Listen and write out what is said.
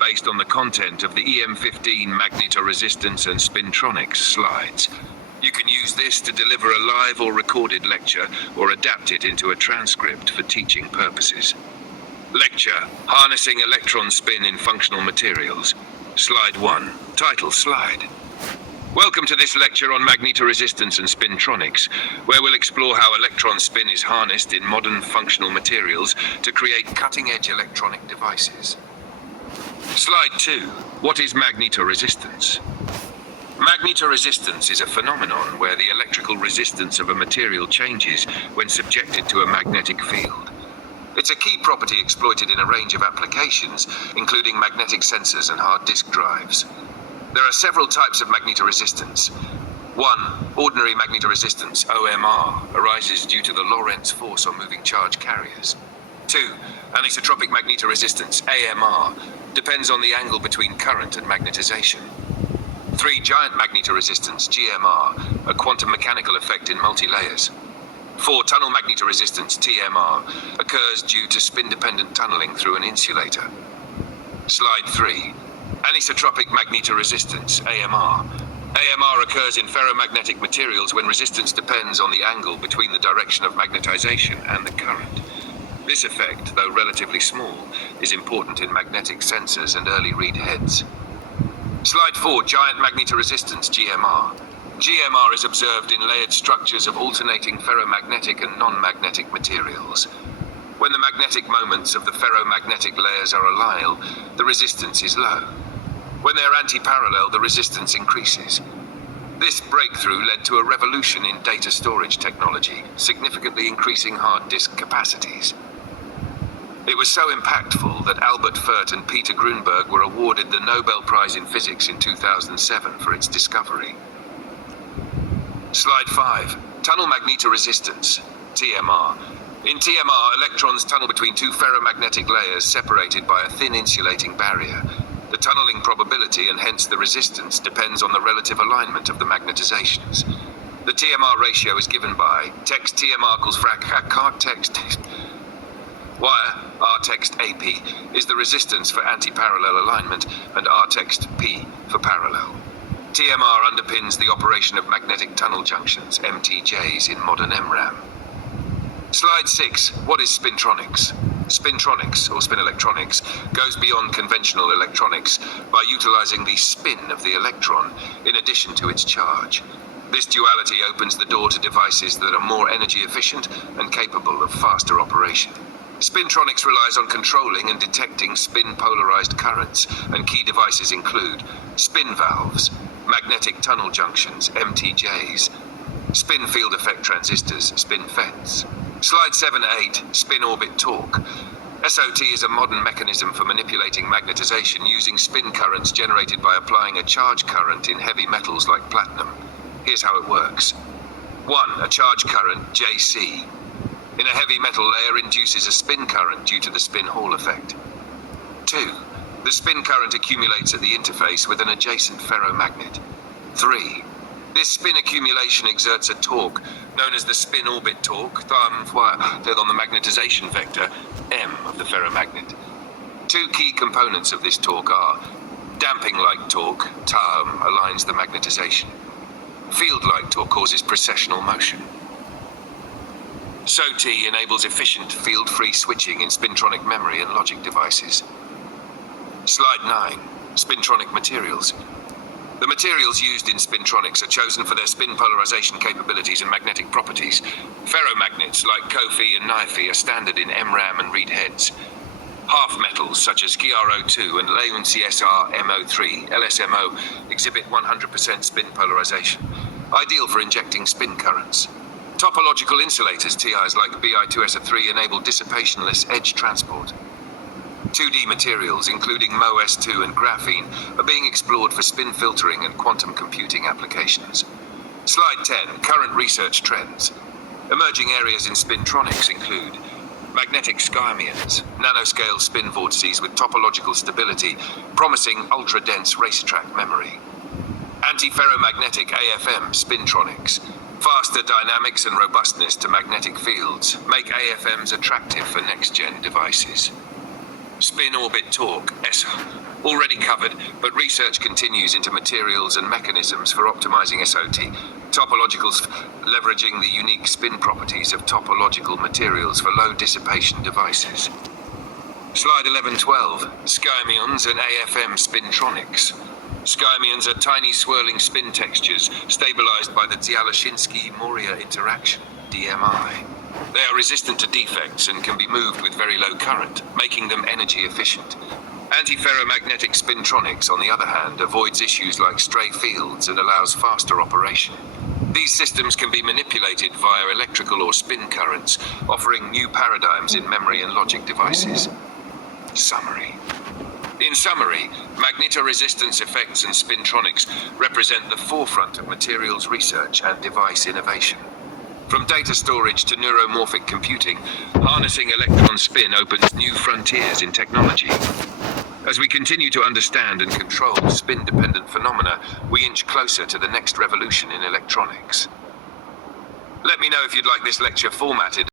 based on the content of the EM15 magnetoresistance and Spintronics slides. You can use this to deliver a live or recorded lecture or adapt it into a transcript for teaching purposes. Lecture, Harnessing Electron Spin in Functional Materials. Slide 1. Title slide. Welcome to this lecture on magnetoresistance and spintronics, where we'll explore how electron spin is harnessed in modern functional materials to create cutting-edge electronic devices. Slide 2. What is magnetoresistance? Magnetoresistance is a phenomenon where the electrical resistance of a material changes when subjected to a magnetic field. It's a key property exploited in a range of applications, including magnetic sensors and hard disk drives. There are several types of magnetoresistance. 1. Ordinary magnetoresistance, OMR, arises due to the Lorentz force on moving charge carriers. 2. Anisotropic magnetoresistance, AMR, depends on the angle between current and magnetization. 3. Giant magnetoresistance, GMR, a quantum mechanical effect in multi-layers. 4. Tunnel magnetoresistance, TMR, occurs due to spin-dependent tunneling through an insulator. Slide 3. Anisotropic magnetoresistance, AMR. AMR occurs in ferromagnetic materials when resistance depends on the angle between the direction of magnetization and the current. This effect, though relatively small, is important in magnetic sensors and early read heads. Slide 4. Giant magnetoresistance, GMR. GMR is observed in layered structures of alternating ferromagnetic and non-magnetic materials. When the magnetic moments of the ferromagnetic layers are allyl, the resistance is low. When they are anti-parallel, the resistance increases. This breakthrough led to a revolution in data storage technology, significantly increasing hard disk capacities. It was so impactful that Albert Fert and Peter Grunberg were awarded the Nobel Prize in Physics in 2007 for its discovery. Slide 5. Tunnel magnetoresistance, TMR. In TMR, electrons tunnel between two ferromagnetic layers separated by a thin insulating barrier. The tunneling probability, and hence the resistance, depends on the relative alignment of the magnetizations. The TMR ratio is given by text TMR equals frac text wire R text AP is the resistance for anti-parallel alignment, and R text P for parallel. TMR underpins the operation of magnetic tunnel junctions, MTJs, in modern MRAM. Slide 6. What is spintronics? Spintronics, or spin electronics, goes beyond conventional electronics by utilizing the spin of the electron in addition to its charge. This duality opens the door to devices that are more energy efficient and capable of faster operation. Spintronics relies on controlling and detecting spin-polarized currents, and key devices include spin valves, magnetic tunnel junctions, MTJs, spin field effect transistors, spin FETs. Slide 7 and 8, spin orbit torque. SOT is a modern mechanism for manipulating magnetization using spin currents generated by applying a charge current in heavy metals like platinum. Here's how it works. 1. A charge current, JC, in a heavy metal layer induces a spin current due to the spin Hall effect. 2. The spin current accumulates at the interface with an adjacent ferromagnet. 3. This spin accumulation exerts a torque, known as the spin orbit torque, on the magnetization vector, M of the ferromagnet. 2 key components of this torque are damping-like torque, TAM, aligns the magnetization. Field-like torque causes precessional motion. SOT enables efficient field-free switching in spintronic memory and logic devices. Slide 9. Spintronic materials. The materials used in spintronics are chosen for their spin polarization capabilities and magnetic properties. Ferromagnets like CoFi and NiFi are standard in MRAM and read heads. Half metals such as KRO2 and Leun CSR MO3 LSMO exhibit 100% spin polarization, ideal for injecting spin currents. Topological insulators, TIs like Bi2SO3, enable dissipationless edge transport. 2D materials, including MoS2 and graphene, are being explored for spin filtering and quantum computing applications. Slide 10. Current research trends. Emerging areas in spintronics include magnetic skyrmions, nanoscale spin vortices with topological stability, promising ultra-dense racetrack memory. Anti-ferromagnetic AFM spintronics. Faster dynamics and robustness to magnetic fields make AFMs attractive for next-gen devices. Spin orbit torque, ESO, already covered, but research continues into materials and mechanisms for optimizing SOT. Topologicals, leveraging the unique spin properties of topological materials for low dissipation devices. Slide 1112, Skymions and AFM Spintronics. Skymions are tiny swirling spin textures stabilized by the Dzialushinsky-Moria interaction, DMI. They are resistant to defects and can be moved with very low current, making them energy efficient. Antiferromagnetic Spintronics, on the other hand, avoids issues like stray fields and allows faster operation. These systems can be manipulated via electrical or spin currents, offering new paradigms in memory and logic devices. Summary. In summary, magnetoresistance effects and spintronics represent the forefront of materials research and device innovation. From data storage to neuromorphic computing, harnessing electron spin opens new frontiers in technology. As we continue to understand and control spin-dependent phenomena, we inch closer to the next revolution in electronics. Let me know if you'd like this lecture formatted